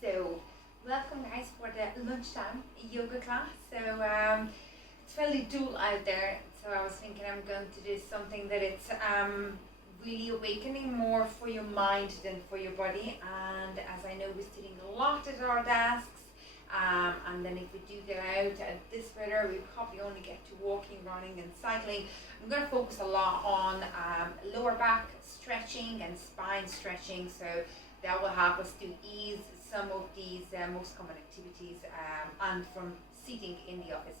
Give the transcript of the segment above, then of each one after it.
So, welcome guys for the lunchtime yoga class. So, it's fairly dull out there. So I was thinking I'm going to do something that it's really awakening more for your mind than for your body. And as I know, we're sitting a lot at our desks. And then if we do get out at this weather, we probably only get to walking, running and cycling. I'm going to focus a lot on lower back stretching and spine stretching. So that will help us to ease some of these most common activities and from sitting in the office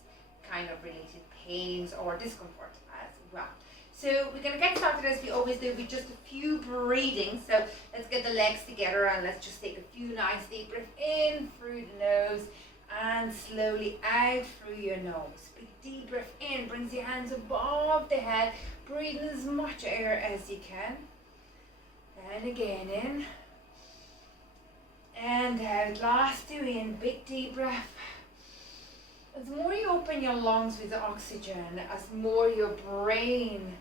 kind of related pains or discomfort as well. So we're going to get started as we always do with just a few breathing. So let's get the legs together and let's just take a few nice deep breaths in through the nose and slowly out through your nose. Big deep breath in, brings your hands above the head, breathe in as much air as you can. And again in and out. Last two in, big deep breath. As more you open your lungs with the oxygen, as more your brain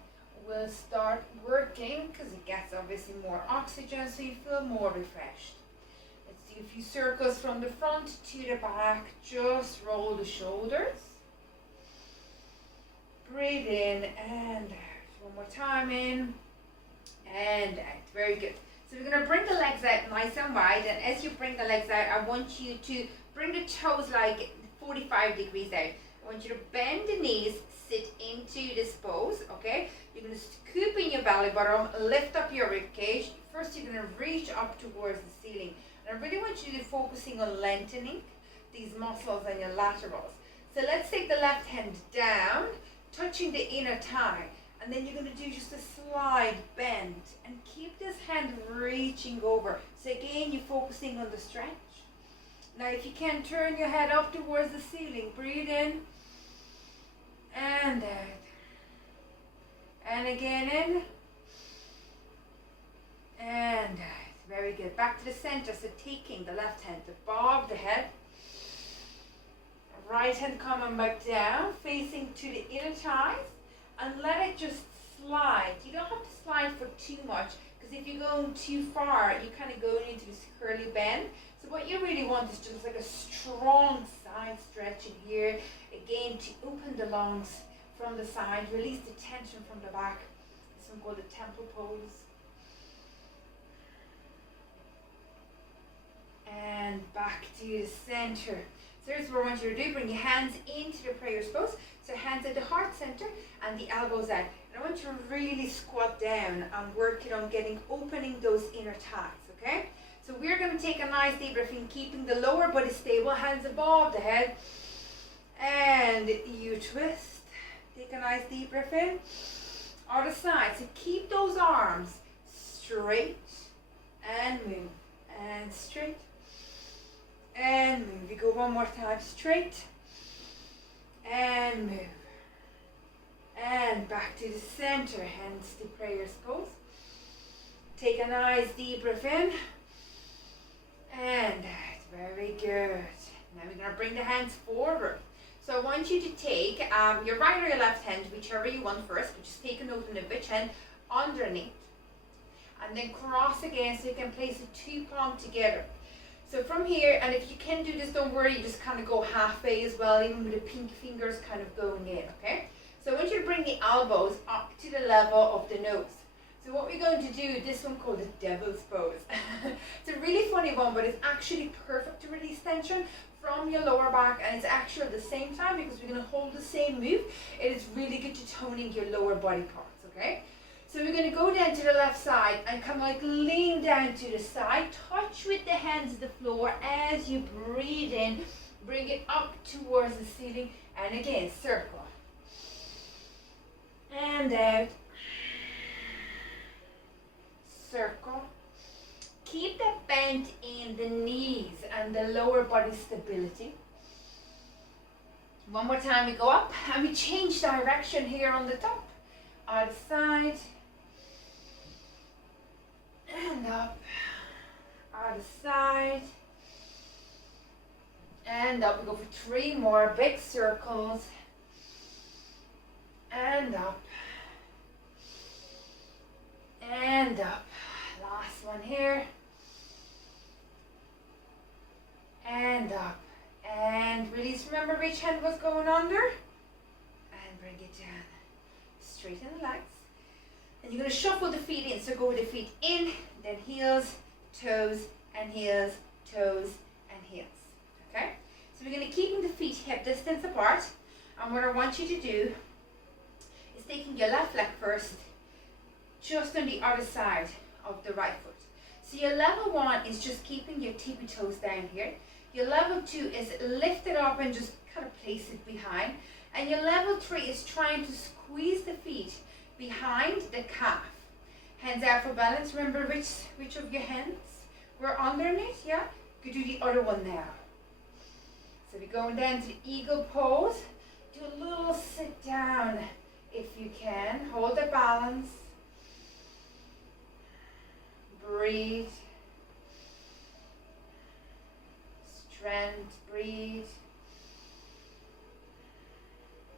will start working because it gets obviously more oxygen, so you feel more refreshed. Let's do a few circles from the front to the back. Just roll the shoulders. Breathe in and out. One more time in and out. Very good. So we're going to bring the legs out nice and wide, and as you bring the legs out, I want you to bring the toes like 45 degrees out. I want you to bend the knees, sit into this pose, okay? You're going to scoop in your belly button, lift up your rib cage. First, you're going to reach up towards the ceiling. And I really want you to be focusing on lengthening these muscles and your laterals. So let's take the left hand down, touching the inner thigh. And then you're going to do just a slide bend and keep this hand reaching over. So again, you're focusing on the stretch. Now if you can, turn your head up towards the ceiling. Breathe in and out. And again in and out. Very good. Back to the center. So taking the left hand above the head. Right hand coming back down, facing to the inner thighs. And let it just slide. You don't have to slide for too much, because if you're going too far, you kind of go into this curly bend. So what you really want is just like a strong side stretch in here. Again, to open the lungs from the side, release the tension from the back. This one called the temple pose. And back to the center. So here's what I want you to do. Bring your hands into the prayer pose. So hands at the heart center and the elbows out. And I want you to really squat down and work it on opening those inner thighs, okay? So we're going to take a nice deep breath in, keeping the lower body stable, hands above the head. And you twist. Take a nice deep breath in. Other side. So keep those arms straight and move. And straight and move. We go one more time. Straight and move. And back to the center, hence the prayer pose. Take a nice deep breath in and out. Very good. Now we're going to bring the hands forward. So I want you to take your right or your left hand, whichever you want first, but just take a note on which hand, underneath. And then cross again so you can place the two palms together. So from here, and if you can do this, don't worry, you just kind of go halfway as well, even with the pinky fingers kind of going in, okay? So I want you to bring the elbows up to the level of the nose. So what we're going to do, this one called the devil's pose. It's a really funny one, but it's actually perfect to release tension from your lower back, and it's actually at the same time, because we're going to hold the same move, it is really good to toning your lower body parts, okay? So we're going to go down to the left side and come like lean down to the side, touch with the hands the floor as you breathe in, bring it up towards the ceiling, and again, circle. And out. Circle. Keep that bend in the knees and the lower body stability. One more time, we go up and we change direction here on the top. Other side. And up, other side, and up. We go for 3 more big circles, and up, and up. Last one here, and up and release. Remember which hand was going under, and bring it down. Straighten the legs, and you're going to shuffle the feet in. So go with the feet in, then heels, toes, and heels, toes, and heels. Okay? So we're going to keep the feet hip distance apart, and what I want you to do is taking your left leg first, just on the other side of the right foot. So your level 1 is just keeping your tippy toes down here. Your level 2 is lift it up and just kind of place it behind. And your level 3 is trying to squeeze the feet behind the calf. Hands out for balance. Remember which of your hands were underneath, yeah? You could do the other one now. So we're going down to the eagle pose. Do a little sit down if you can. Hold the balance. Breathe. Strength, breathe.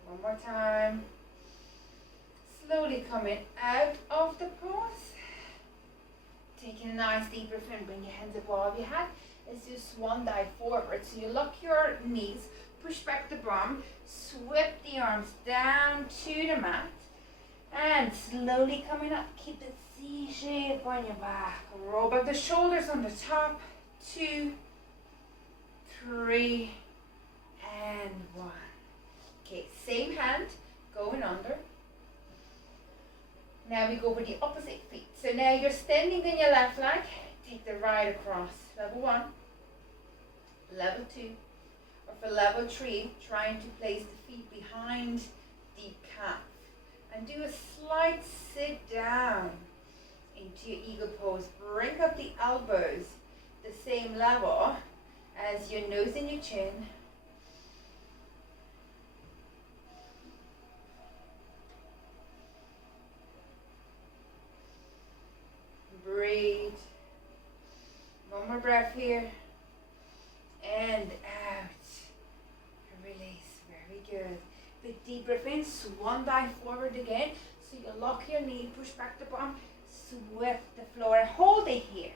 One more time. Slowly coming out of the pose. Taking a nice deep breath in. Bring your hands above your head. Let's do swan dive forward. So you lock your knees, push back the bum, sweep the arms down to the mat, and slowly coming up. Keep the C shape on your back. Roll back the shoulders on the top. 2, 3, and 1. Okay, same hand going under. Now we go with the opposite feet. So now you're standing on your left leg. Take the right across. Level 1, level 2, or for level 3, trying to place the feet behind the calf. And do a slight sit down into your eagle pose. Bring up the elbows the same level as your nose and your chin. Breathe. One more breath here. And out. Release. Very good. Big deep breath in. Swan dive forward again. So you lock your knee, push back the bum, sweep the floor, and hold it here.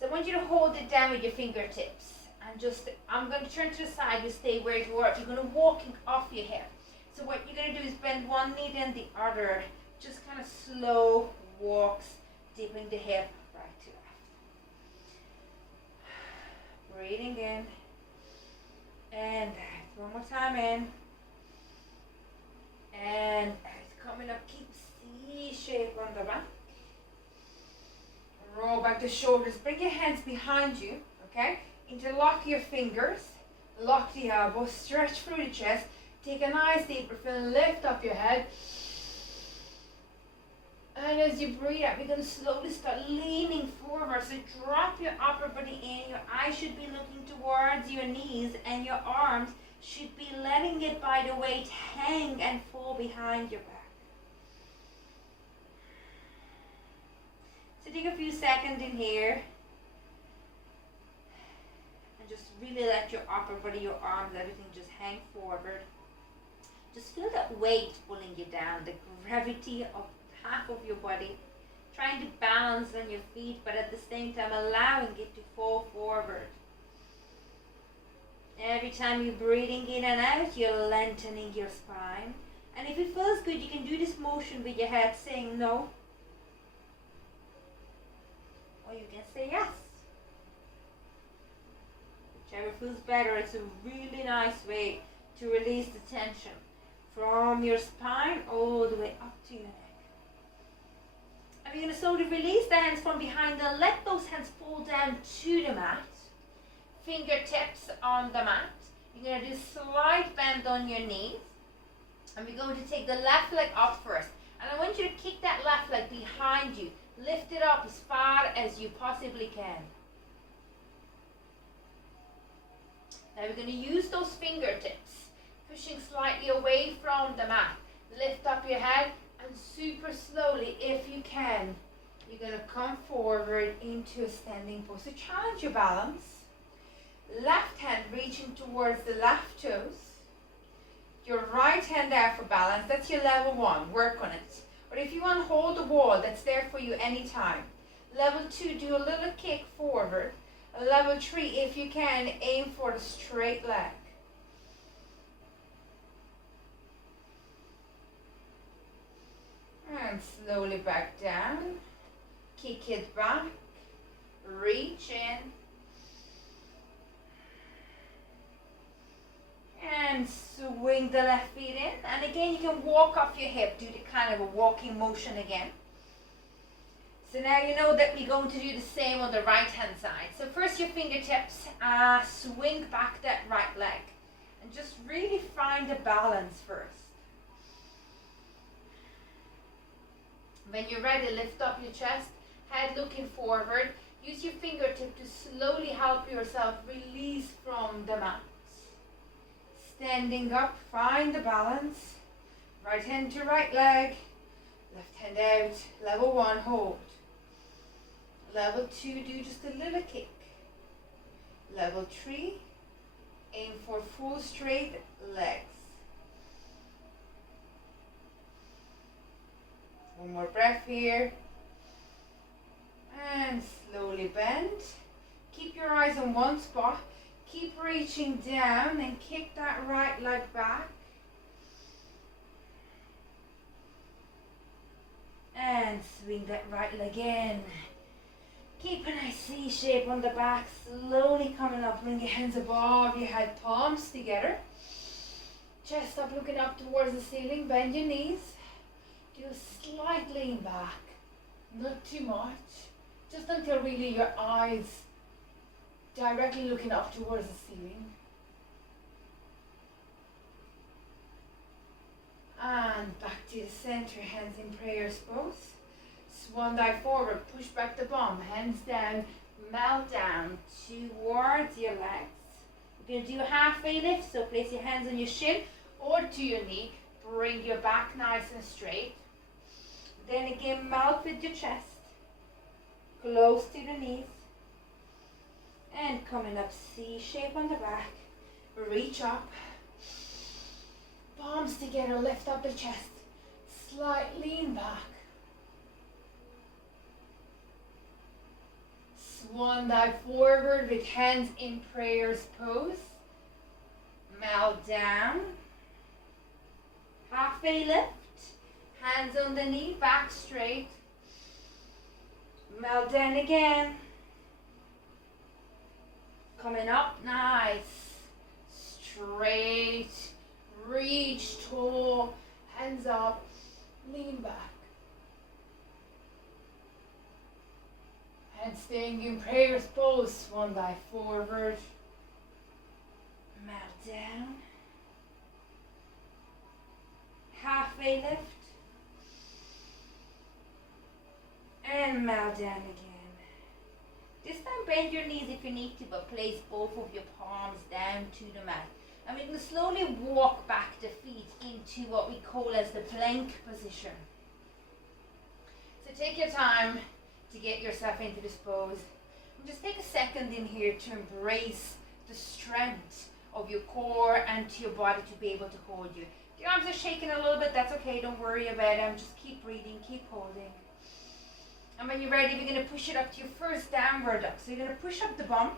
So I want you to hold it down with your fingertips. And just, I'm going to turn to the side. You stay where you are. You're going to walk off your hip. So what you're going to do is bend one knee, then the other. Just kind of slow walks, dipping the hip right to left. Breathing in and out. One more time in and out. Coming up, keep C shape on the back. Roll back the shoulders. Bring your hands behind you, okay? Interlock your fingers. Lock the elbows. Stretch through the chest. Take a nice deep breath in. Lift up your head. And as you breathe out, we're going to slowly start leaning forward. So drop your upper body in. Your eyes should be looking towards your knees, and your arms should be letting it by the weight hang and fall behind your back. So take a few seconds in here. And just really let your upper body, your arms, everything just hang forward. Just feel that weight pulling you down, the gravity of half of your body, trying to balance on your feet, but at the same time allowing it to fall forward. Every time you're breathing in and out, you're lengthening your spine. And if it feels good, you can do this motion with your head saying no, or you can say yes. Whichever feels better. It's a really nice way to release the tension from your spine all the way up to your neck. And we're going to slowly release the hands from behind and let those hands fall down to the mat. Fingertips on the mat. You're going to do slight bend on your knees. And we're going to take the left leg up first. And I want you to kick that left leg behind you. Lift it up as far as you possibly can. Now we're going to use those fingertips, pushing slightly away from the mat. Lift up your head and super slowly, if you can, you're going to come forward into a standing pose. So challenge your balance. Left hand reaching towards the left toes. Your right hand there for balance. That's your level 1. Work on it. Or if you want to hold the wall, that's there for you anytime. Level 2, do a little kick forward. Level 3, if you can, aim for the straight leg. And slowly back down. Kick it back. Reach in. And swing the left feet in. And again, you can walk off your hip. Do the kind of a walking motion again. So now you know that we're going to do the same on the right hand side. So first your fingertips, swing back that right leg. And just really find the balance first. When you're ready, lift up your chest, head looking forward. Use your fingertip to slowly help yourself release from the mat. Standing up, find the balance. Right hand to right leg, left hand out. Level 1, hold. Level 2, do just a little kick. Level 3, aim for full straight legs. One more breath here. And slowly bend. Keep your eyes on one spot. Keep reaching down and kick that right leg back. And swing that right leg in. Keep a nice C shape on the back. Slowly coming up. Bring your hands above your head, palms together. Chest up, looking up towards the ceiling. Bend your knees. Do a slight lean back. Not too much. Just until really your eyes directly looking up towards the ceiling. And back to the center, hands in prayers pose. Swan dive forward, push back the bum, hands down, melt down towards your legs. You're going to do a halfway lift, so place your hands on your shin or to your knee. Bring your back nice and straight. Then again, melt with your chest. Close to the knees. And coming up, C shape on the back. Reach up. Palms together, lift up the chest. Slight lean back. Swan dive forward with hands in prayers pose. Melt down. Halfway lift. Hands on the knee, back straight. Melt down again. Coming up, nice. Straight. Reach tall. Hands up. Lean back. And staying in prayers pose. Swan dive forward. Melt down. Halfway lift. And melt down again. This time bend your knees if you need to, but place both of your palms down to the mat. And we can slowly walk back the feet into what we call as the plank position. So take your time to get yourself into this pose. And just take a second in here to embrace the strength of your core and to your body to be able to hold you. If your arms are shaking a little bit, that's okay, don't worry about them. Just keep breathing, keep holding. And when you're ready, we're going to push it up to your first downward dog. So you're going to push up the bum,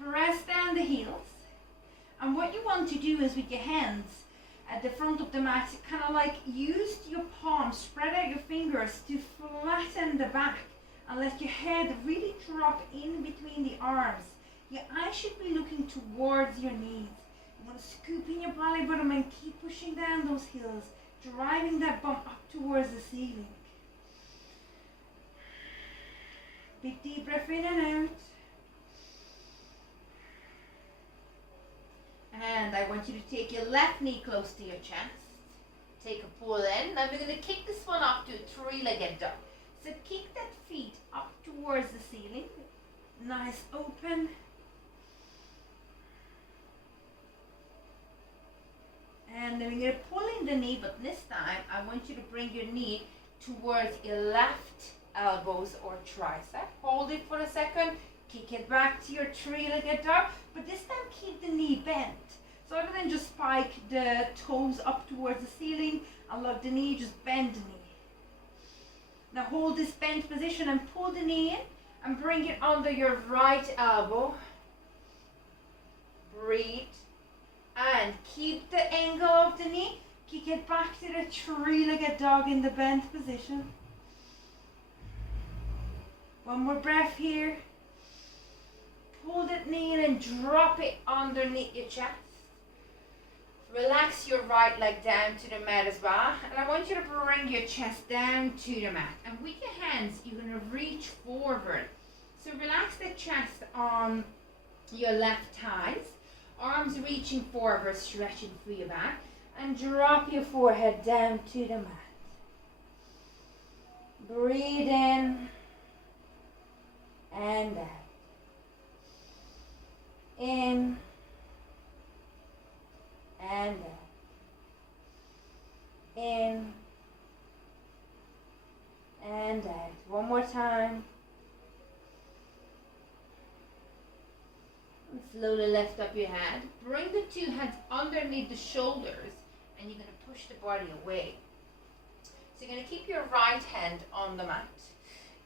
press down the heels. And what you want to do is with your hands at the front of the mat, kind of like use your palms, spread out your fingers to flatten the back and let your head really drop in between the arms. Your eyes should be looking towards your knees. You want to scoop in your belly button and keep pushing down those heels, driving that bum up towards the ceiling. Big deep breath in and out. And I want you to take your left knee close to your chest. Take a pull in. Now we're going to kick this one up to a three-legged dog. So kick that feet up towards the ceiling. Nice open. And then we're going to pull in the knee, but this time I want you to bring your knee towards your left elbows or tricep. Hold it for a second. Kick it back to your three-legged dog, but this time keep the knee bent. So rather than just spike the toes up towards the ceiling, I love the knee, just bend the knee. Now hold this bent position and pull the knee in and bring it under your right elbow. Breathe and keep the angle of the knee. Kick it back to the three-legged dog in the bent position. One more breath here. Pull that knee in and drop it underneath your chest. Relax your right leg down to the mat as well. And I want you to bring your chest down to the mat. And with your hands, you're going to reach forward. So relax the chest on your left thighs. Arms reaching forward, stretching through your back. And drop your forehead down to the mat. Breathe in and out. In and out. In and out. One more time. And slowly lift up your head. Bring the two hands underneath the shoulders and you're going to push the body away. So you're going to keep your right hand on the mat.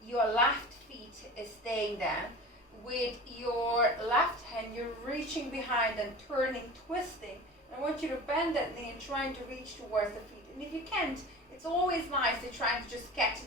Your left feet is staying down. With your left hand, you're reaching behind and turning, twisting. I want you to bend that knee and trying to reach towards the feet. And if you can't, it's always nice to try to just catch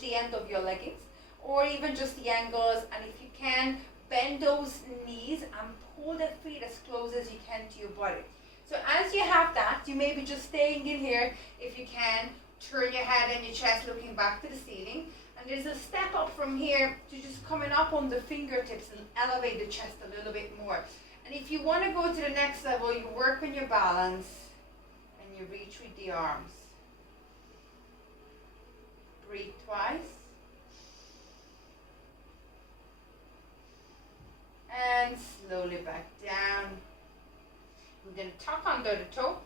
the end of your leggings or even just the ankles. And if you can, bend those knees and pull the feet as close as you can to your body. So as you have that, you may be just staying in here. If you can, turn your head and your chest looking back to the ceiling. And there's a step up from here to just coming up on the fingertips and elevate the chest a little bit more. And if you want to go to the next level, you work on your balance and you reach with the arms. Breathe twice. And slowly back down. We're going to tuck under the toe,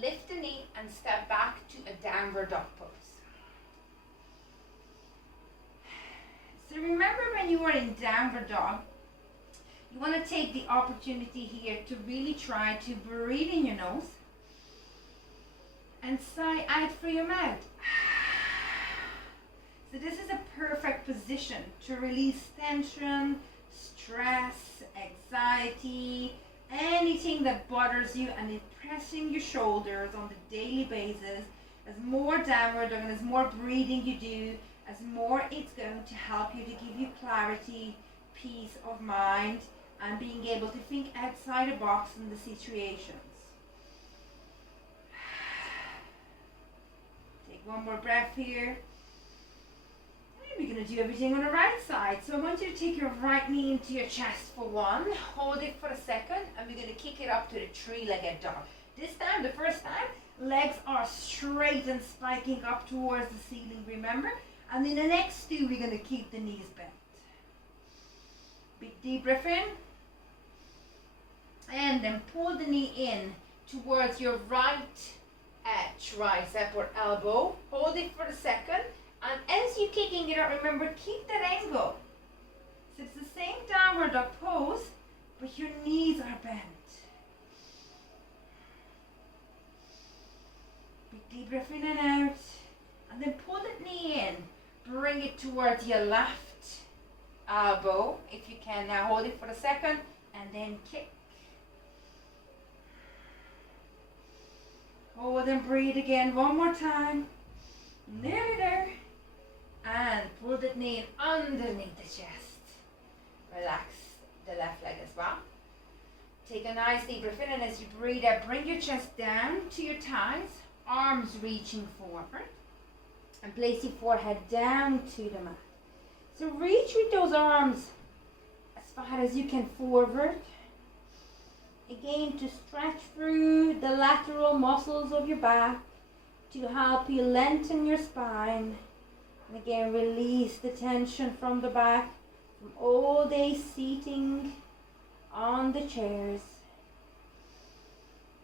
lift the knee and step back to a downward dog pose. So remember when you were in downward dog, you want to take the opportunity here to really try to breathe in your nose and sigh out through your mouth. So this is a perfect position to release tension, stress, anxiety, anything that bothers you, and pressing your shoulders on the daily basis. As more downward dog and as more breathing you do, as more it's going to help you to give you clarity, peace of mind, and being able to think outside the box in the situations. Take one more breath here. And we're going to do everything on the right side. So I want you to take your right knee into your chest for one, hold it for a second, and we're going to kick it up to the three-legged dog. This time, the first time, legs are straight and spiking up towards the ceiling, remember? And in the next two, we're going to keep the knees bent. Big deep breath in. And then pull the knee in towards your right tricep or elbow. Hold it for a second. And as you're kicking it out, remember, keep that angle. So it's the same downward dog pose, but your knees are bent. Big deep breath in and out. And then pull that knee in. Bring it towards your left elbow, if you can. Now hold it for a second, and then kick. Hold and breathe again, one more time. Nearly there. And pull that knee in underneath the chest. Relax the left leg as well. Take a nice deep breath in, and as you breathe out, bring your chest down to your thighs, arms reaching forward. And place your forehead down to the mat. So reach with those arms as far as you can forward. Again, to stretch through the lateral muscles of your back to help you lengthen your spine. And again, release the tension from the back from all day seating on the chairs.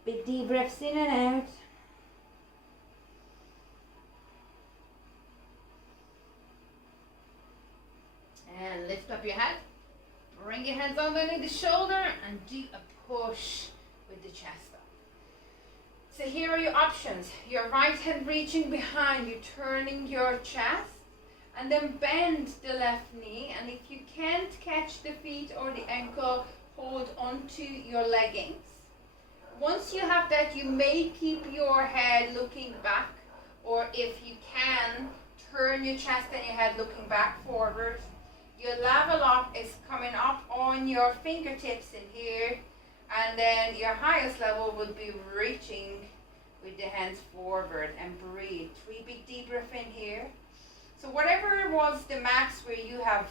Big deep breaths in and out. And lift up your head. Bring your hands underneath the shoulder and do a push with the chest up. So here are your options. Your right hand reaching behind you, turning your chest, And then bend the left knee, and if you can't catch the feet or the ankle, hold onto your leggings. Once you have that, you may keep your head looking back, or if you can, turn your chest and your head looking back forward. Your level up is coming up on your fingertips in here, and then your highest level would be reaching with the hands forward, and breathe. 3 big deep breaths in here. So whatever was the max where you have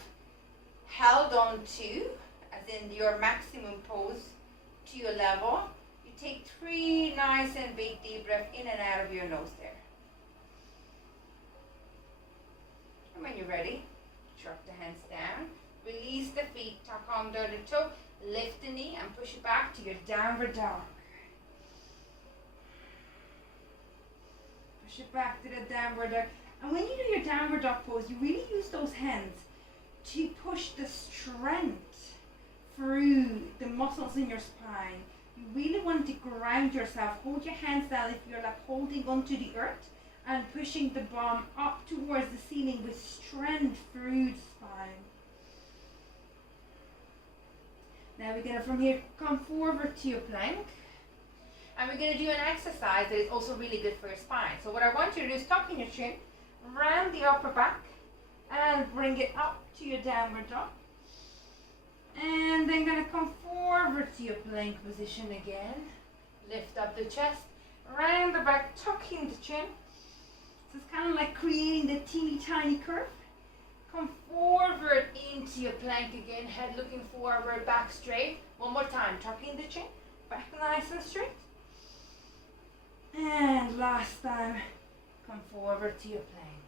held on to, as in your maximum pose to your level, you take 3 nice and big deep breaths in and out of your nose there. And when you're ready, drop the hands down, release the feet, tuck under the toe, lift the knee and push it back to your downward dog. Push it back to the downward dog. And when you do your downward dog pose, you really use those hands to push the strength through the muscles in your spine. You really want to ground yourself. Hold your hands down if you're like holding onto the earth, and pushing the bum up towards the ceiling with strength through the spine. Now we're going to from here come forward to your plank. And we're going to do an exercise that is also really good for your spine. So what I want you to do is tuck in your chin, round the upper back, and bring it up to your downward dog. And then going to come forward to your plank position again. Lift up the chest, round the back, tucking the chin. So it's kind of like creating the teeny tiny curve. Come forward into your plank again, head looking forward, back straight. One more time, tucking the chin, back nice and straight. And last time, come forward to your plank.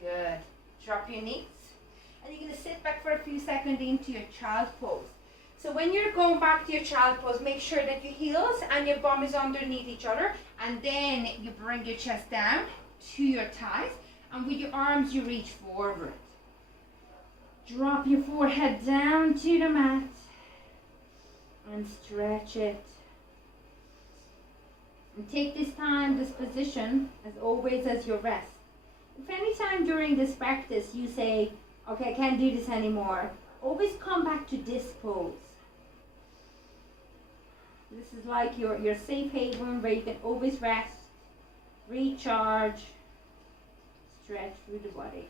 Good. Drop your knees. And you're going to sit back for a few seconds into your child pose. So when you're going back to your child pose, make sure that your heels and your bum is underneath each other. And then you bring your chest down to your thighs. And with your arms, you reach forward. Drop your forehead down to the mat. And stretch it. And take this time, this position, as always, as your rest. If any time during this practice you say, okay, I can't do this anymore, always come back to this pose. This is like your safe haven where you can always rest, recharge, stretch through the body.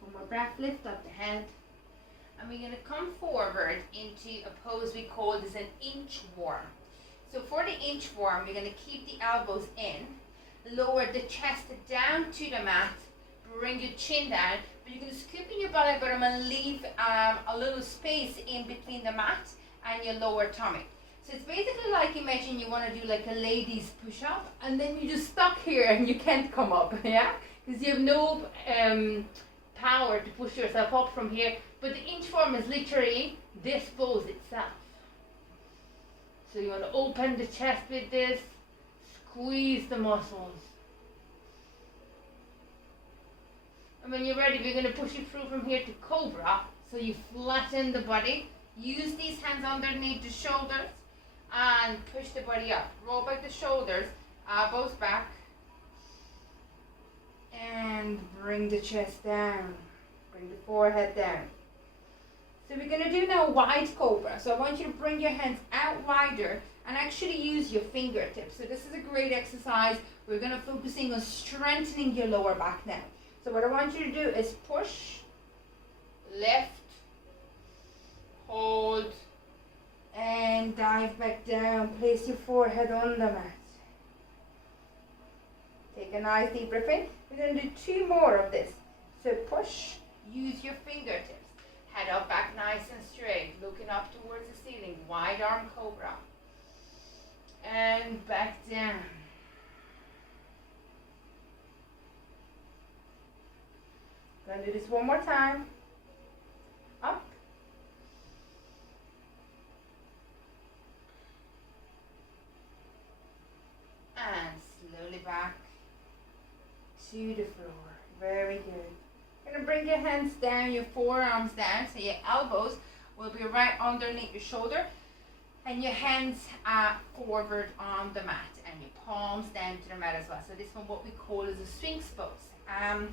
One more breath, lift up the head. And we're going to come forward into a pose we call this an inchworm. So for the inchworm, we're going to keep the elbows in, lower the chest down to the mat, bring your chin down, but you're going to scoop in your belly button and leave a little space in between the mat and your lower tummy. So it's basically like, imagine you want to do like a lady's push-up, and then you're just stuck here and you can't come up, yeah? Because you have no power to push yourself up from here. But the inchworm is literally this pose itself. So you want to open the chest with this, squeeze the muscles. And when you're ready, we're going to push it through from here to cobra. So you flatten the body, use these hands underneath the shoulders, and push the body up. Roll back the shoulders, elbows back, and bring the chest down. Bring the forehead down. So we're going to do now wide cobra. So I want you to bring your hands out wider and actually use your fingertips. So this is a great exercise. We're going to focusing on strengthening your lower back now. So what I want you to do is push, lift, hold, and dive back down. Place your forehead on the mat. Take a nice deep breath in. We're going to do 2 more of this. So push, use your fingertips. Head up back nice and straight, looking up towards the ceiling, wide arm cobra. And back down. Gonna do this one more time. Up. And slowly back to the floor. Very good. You're going to bring your hands down, your forearms down, so your elbows will be right underneath your shoulder. And your hands forward on the mat and your palms down to the mat as well. So this one what we call is a Sphinx pose. And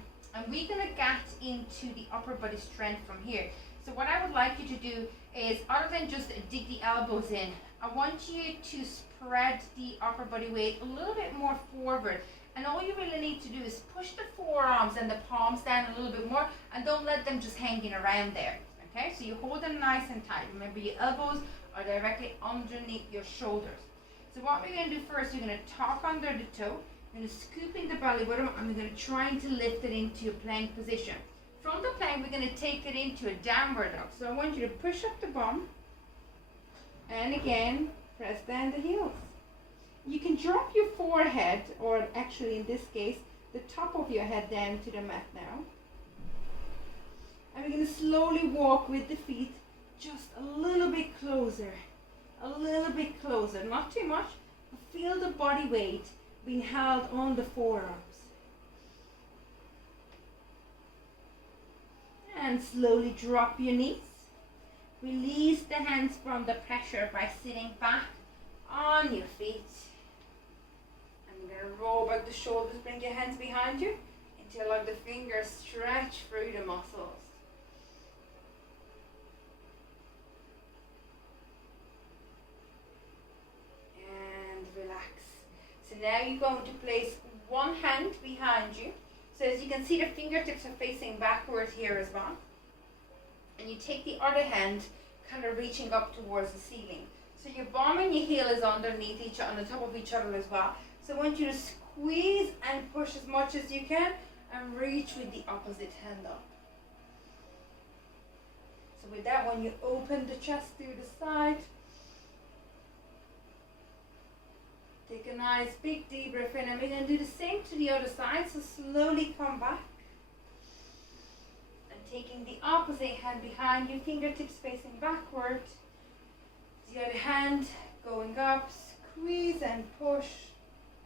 we're going to get into the upper body strength from here. So what I would like you to do is, other than just dig the elbows in, I want you to spread the upper body weight a little bit more forward. And all you really need to do is push the forearms and the palms down a little bit more, and don't let them just hanging around there. Okay, so you hold them nice and tight. Remember, your elbows are directly underneath your shoulders. So what we're going to do first, we're going to tuck under the toe, we're going to scoop in the belly button, and we're going to try to lift it into a plank position. From the plank, we're going to take it into a downward dog. So I want you to push up the bum, and again, press down the heels. You can drop your forehead, or actually in this case, the top of your head down to the mat now. And we're going to slowly walk with the feet just a little bit closer. A little bit closer, not too much, but feel the body weight being held on the forearms. And slowly drop your knees. Release the hands from the pressure by sitting back on your feet. And you're going to roll back the shoulders, bring your hands behind you until like the fingers stretch through the muscles. And relax. So now you're going to place one hand behind you. So as you can see, the fingertips are facing backward here as well. And you take the other hand kind of reaching up towards the ceiling. So your bum and your heel is underneath each other, on the top of each other as well. So I want you to squeeze and push as much as you can and reach with the opposite hand up. So with that one, you open the chest to the side. Take a nice big deep breath in, and we're going to do the same to the other side. So slowly come back. And taking the opposite hand behind you, fingertips facing backward. The other hand going up, squeeze and push.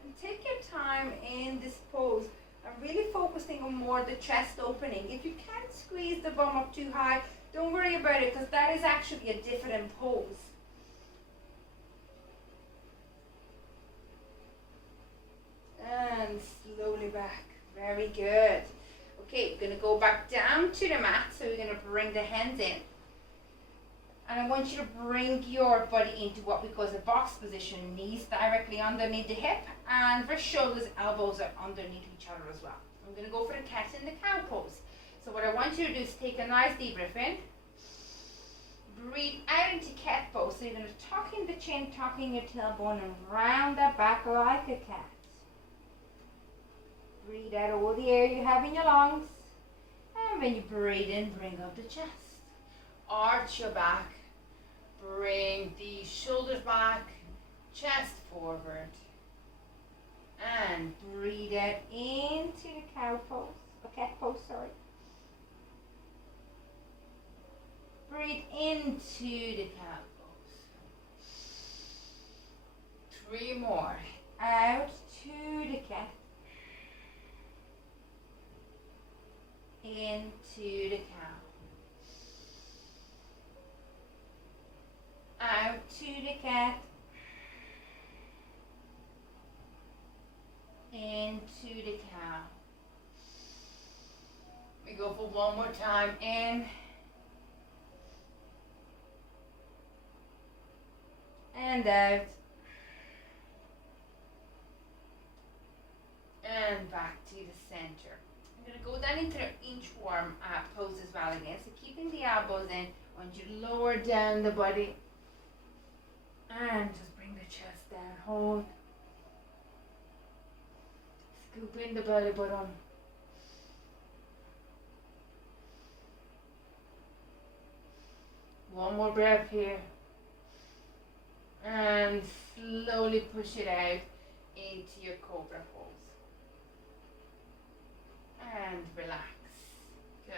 And take your time in this pose. I'm really focusing on more the chest opening. If you can't squeeze the bum up too high, don't worry about it, because that is actually a different pose. And slowly back. Very good. Okay, we're going to go back down to the mat. So we're going to bring the hands in. And I want you to bring your body into what we call the box position. Knees directly underneath the hip, and the shoulders, elbows are underneath each other as well. I'm going to go for the cat in the cow pose. So what I want you to do is take a nice deep breath in. Breathe out into cat pose. So you're going to tuck in the chin, tuck in your tailbone, and round that back like a cat. Breathe out all the air you have in your lungs. And when you breathe in, bring up the chest. Arch your back. Bring the shoulders back. Chest forward. And breathe out into the cow pose. Cat pose, sorry. Breathe into the cow pose. 3 more. Out to the cat. Into the cow. Out to the cat. Into the cow. We go for one more time. In. And out. And back to the center. I'm going to go down into the inchworm pose as well again. So keeping the elbows in, I want you to lower down the body. And just bring the chest down. Hold. Scoop in the belly button. One more breath here. And slowly push it out into your cobra pose. And relax. Good.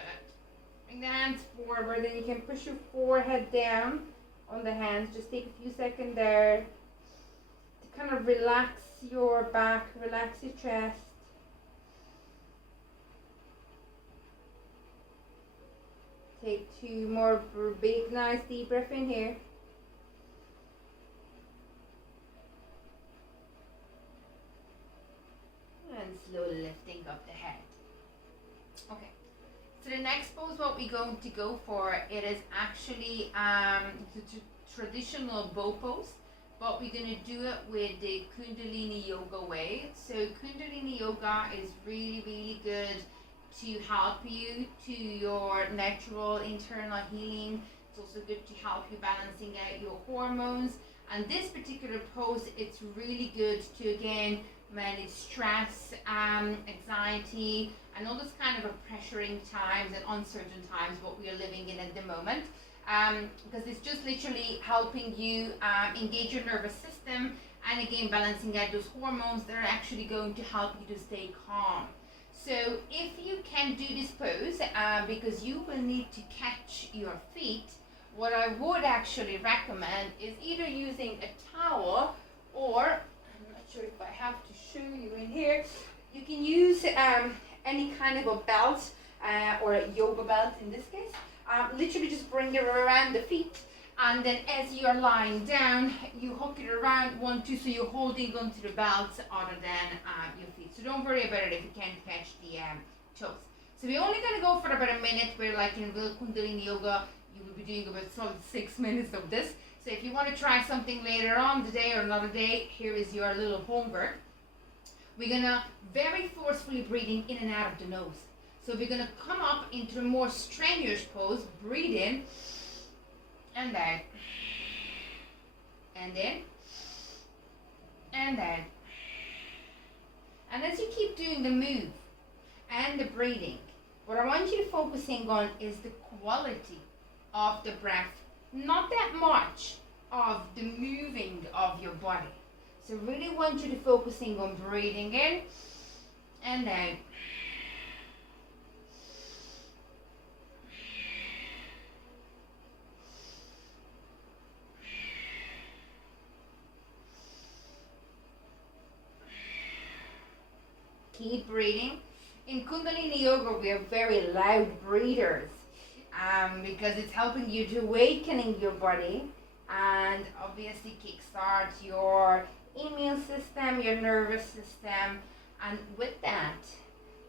Bring the hands forward, then you can push your forehead down on the hands. Just take a few seconds there to kind of relax your back, relax your chest. Take 2 more big, nice deep breath in here. of the head. Okay, so the next pose what we're going to go for, it is actually the traditional bow pose, but we're going to do it with the Kundalini yoga way. So Kundalini yoga is really, really good to help you to your natural internal healing. It's also good to help you balancing out your hormones. And this particular pose, it's really good to, again, manage stress, anxiety, and all those kind of pressuring times and uncertain times what we are living in at the moment. Because it's just literally helping you engage your nervous system, and again balancing out those hormones that are actually going to help you to stay calm. So if you can do this pose, because you will need to catch your feet, what I would actually recommend is either using a towel, or I'm not sure if I have to show you in here, you can use any kind of a belt or a yoga belt in this case. Literally just bring it around the feet, and then as you're lying down, you hook it around 1, 2, so you're holding onto the belt other than your feet. So don't worry about it if you can't catch the toes. So we're only going to go for about a minute, where like in real Kundalini yoga, you will be doing about solid 6 minutes of this. So if you want to try something later on today or another day, here is your little homework. We're going to very forcefully breathing in and out of the nose. So we're going to come up into a more strenuous pose, breathe in, and out, and in, and out. And as you keep doing the move and the breathing, what I want you to focusing on is the quality of the breath, not that much of the moving of your body. So really want you to focusing on breathing in and out. Keep breathing. In Kundalini Yoga, we are very loud breathers because it's helping you to awakening your body and obviously kickstart your immune system, your nervous system, and with that,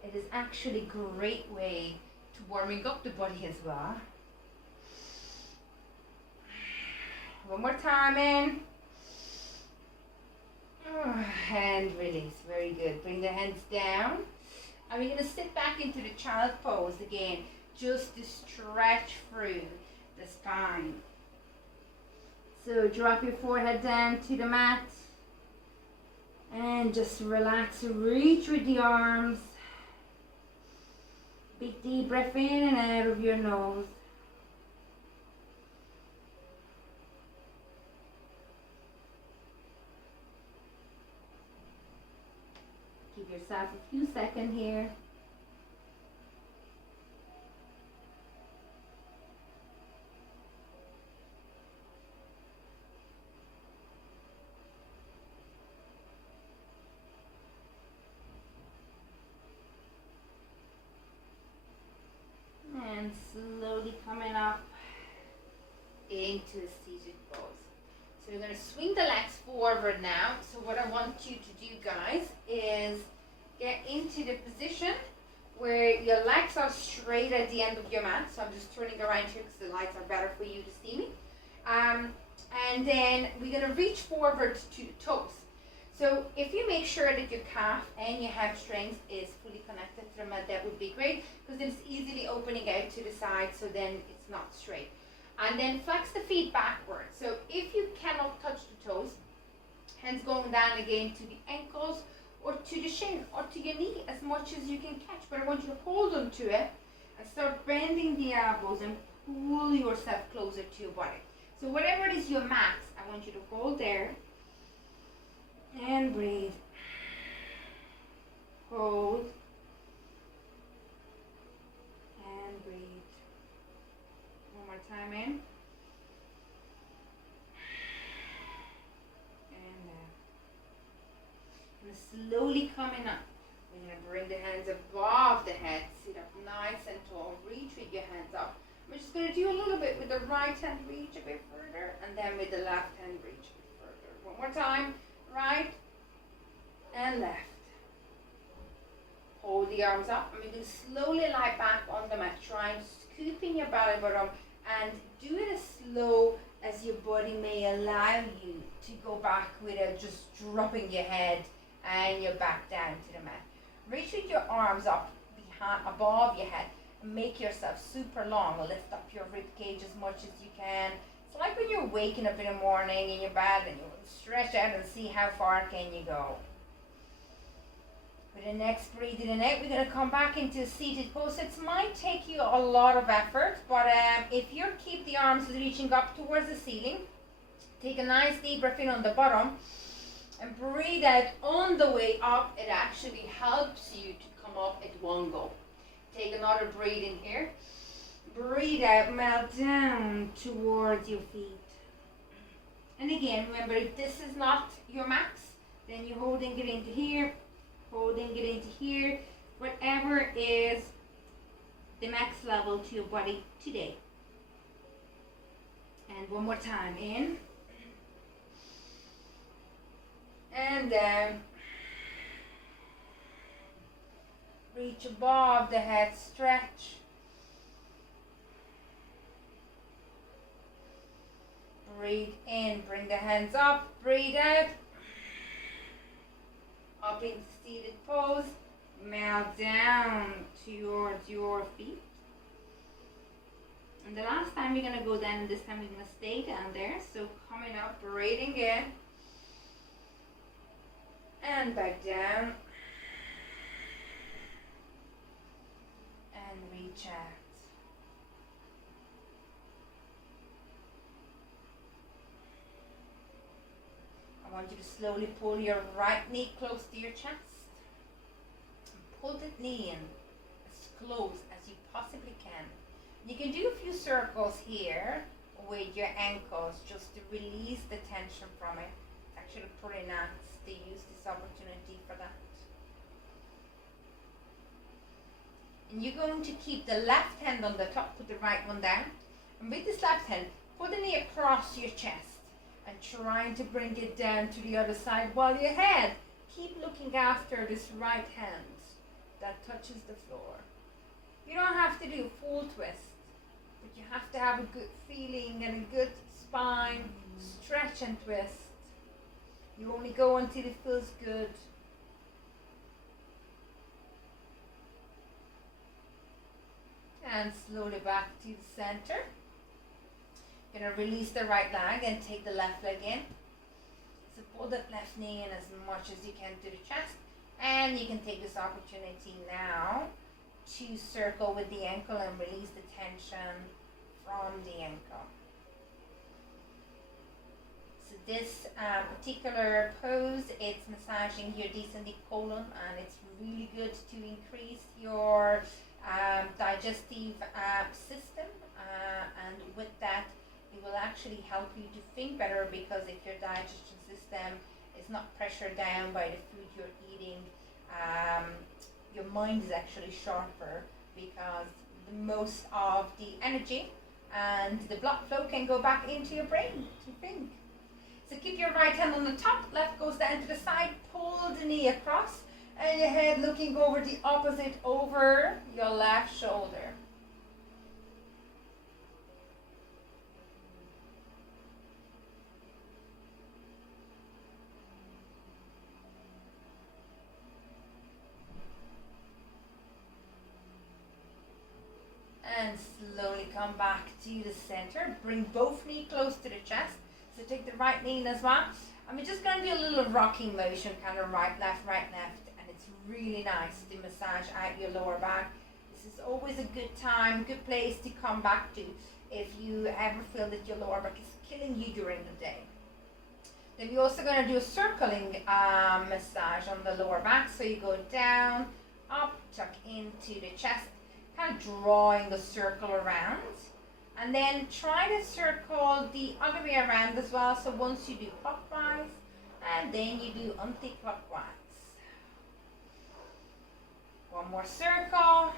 it is actually a great way to warming up the body as well. One more time in. And release. Very good. Bring the hands down. And we're going to sit back into the child pose again, just to stretch through the spine. So drop your forehead down to the mat. And just relax. Reach with the arms. Big deep breath in and out of your nose. Give yourself a few seconds here. And slowly coming up into a seated pose. So we're going to swing the legs forward now. So what I want you to do, guys, is get into the position where your legs are straight at the end of your mat. So I'm just turning around here because the lights are better for you to see me. And then we're going to reach forward to the toes. So if you make sure that your calf and your hamstrings is fully connected to the mat, that would be great, because it's easily opening out to the side, so then it's not straight. And then flex the feet backwards. So if you cannot touch the toes, hands going down again to the ankles or to the shin or to your knee as much as you can catch. But I want you to hold on to it and start bending the elbows and pull yourself closer to your body. So whatever it is your max, I want you to hold there and breathe. Hold and breathe. One more time in. And slowly coming up. We're going to bring the hands above the head. Sit up nice and tall. Reach with your hands up. We're just going to do a little bit with the right hand, reach a bit further, and then with the left hand, reach a bit further. One more time. Right and left. hold the arms up, and we're going to slowly lie back on the mat. Try and scoop in your belly button and do it as slow as your body may allow you to go back without just dropping your head and your back down to the mat. Reach with your arms up behind, above your head, and make yourself super long. Lift up your rib cage as much as you can. It's like when you're waking up in the morning in your bed and you stretch out and see how far can you go. With the next breathing in out, we're going to come back into a seated pose. It might take you a lot of effort, but if you keep the arms reaching up towards the ceiling, take a nice deep breath in on the bottom and breathe out on the way up. It actually helps you to come up at one go. Take another breathe in here. Breathe out, melt down towards your feet. And again, remember, if this is not your max, then you're holding it into here, holding it into here, whatever is the max level to your body today. And one more time, in and down. Reach above the head, stretch. Breathe in, bring the hands up, breathe out. Up into seated pose, melt down towards your feet. And the last time we're going to go down, this time we're going to stay down there. So coming up, breathing in, and back down, and reach out. I want you to slowly pull your right knee close to your chest. Pull that knee in as close as you possibly can. You can do a few circles here with your ankles just to release the tension from it. It's actually pretty nice to use this opportunity for that. And you're going to keep the left hand on the top, put the right one down. And with this left hand, put the knee across your chest and trying to bring it down to the other side while your head keep looking after this right hand that touches the floor. You don't have to do a full twist, but you have to have a good feeling and a good spine, stretch and twist. You only go until it feels good. And slowly back to the center. You're going to release the right leg and take the left leg in. So pull that left knee in as much as you can to the chest. And you can take this opportunity now to circle with the ankle and release the tension from the ankle. So this particular pose, it's massaging your descending colon, and it's really good to increase your digestive system, and with that it will actually help you to think better, because if your digestion system is not pressured down by the food you're eating, your mind is actually sharper, because most of the energy and the blood flow can go back into your brain to think. So keep your right hand on the top, left goes down to the side, pull the knee across, and your head looking over the opposite, over your left shoulder. And slowly come back to the center. Bring both knees close to the chest. So take the right knee in as well. And we're just going to do a little rocking motion, kind of right, left. And it's really nice to massage out your lower back. This is always a good time, good place to come back to if you ever feel that your lower back is killing you during the day. Then we're also going to do a circling massage on the lower back. So you go down, up, tuck into the chest, kind of drawing the circle around, and then try to circle the other way around as well. So once you do clockwise, and then you do anti-clockwise. One more circle,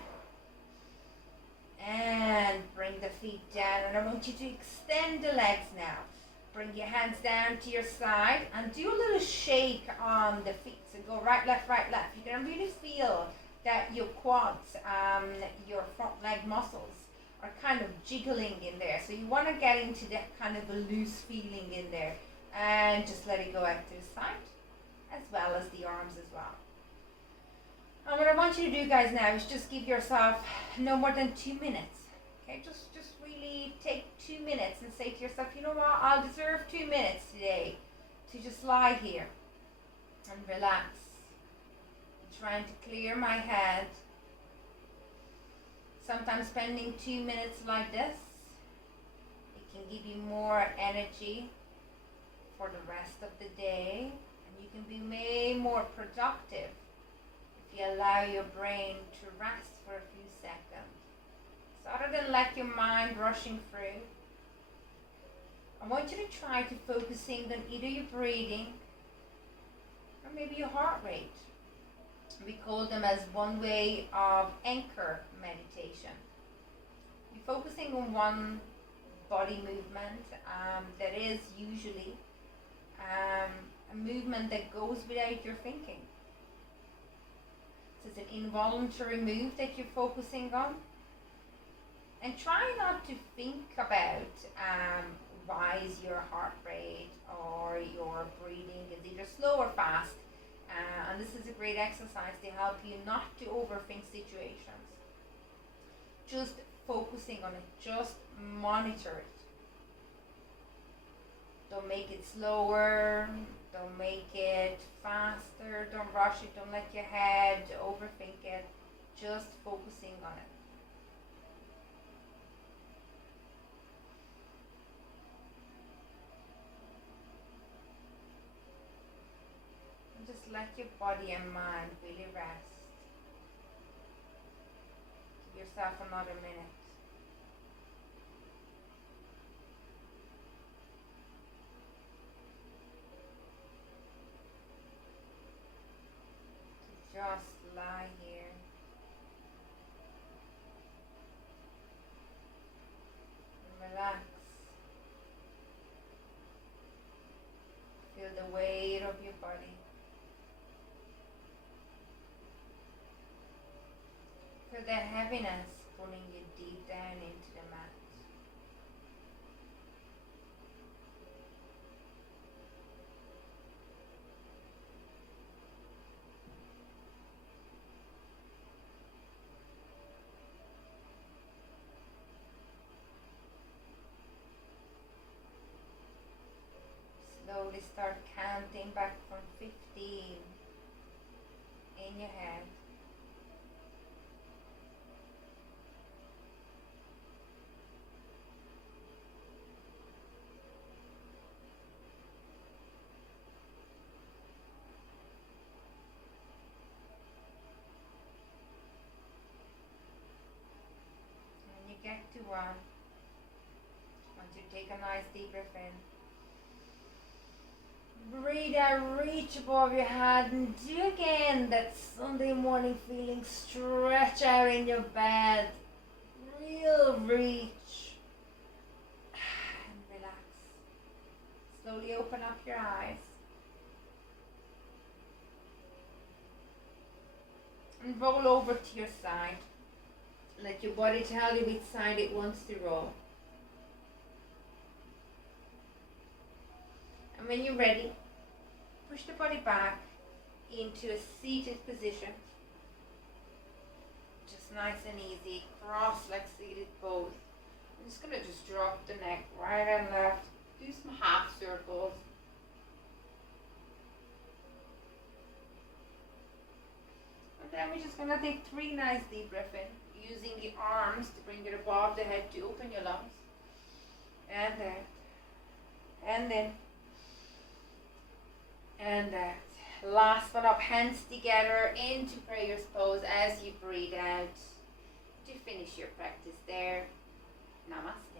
and bring the feet down, and I want you to extend the legs now. Bring your hands down to your side and do a little shake on the feet. So go right, left. You're going to really feel that your quads, your front leg muscles are kind of jiggling in there. So you want to get into that kind of a loose feeling in there, and just let it go out to the side, as well as the arms as well. And what I want you to do, guys, now is just give yourself no more than 2 minutes. Okay, just really take 2 minutes and say to yourself, you know what, I'll deserve 2 minutes today to just lie here and relax. I'm trying to clear my head. Sometimes spending 2 minutes like this, it can give you more energy for the rest of the day, and you can be way more productive if you allow your brain to rest for a few seconds. So other than let your mind rushing through, I want you to try to focusing on either your breathing or maybe your heart rate. We call them as one way of anchor meditation. You're focusing on one body movement that is usually a movement that goes without your thinking. So it's an involuntary move that you're focusing on. And try not to think about why is your heart rate or your breathing is either slow or fast. And this is a great exercise to help you not to overthink situations. Just focusing on it, just monitor it. Don't make it slower, don't make it faster, don't rush it, don't let your head overthink it. Just focusing on it. Just let your body and mind really rest. Give yourself another minute. To just lie here. And relax. Feel the weight of your body. Feel the heaviness pulling you deep down into the mat. Slowly start counting back from 15 in your head. Get to 1. Once you take a nice deep breath in, breathe out, reach above your head, and do again that Sunday morning feeling. Stretch out in your bed, real reach, and relax. Slowly open up your eyes and roll over to your side. Let your body tell you which side it wants to roll. And when you're ready, push the body back into a seated position. Just nice and easy, cross-legged seated pose. I'm just going to just drop the neck right and left. Do some half circles. And then we're just going to take 3 nice deep breaths in. Using the arms to bring it above the head to open your lungs. And out. And in. And out. Last one up, hands together into prayer's pose as you breathe out to finish your practice there. Namaste.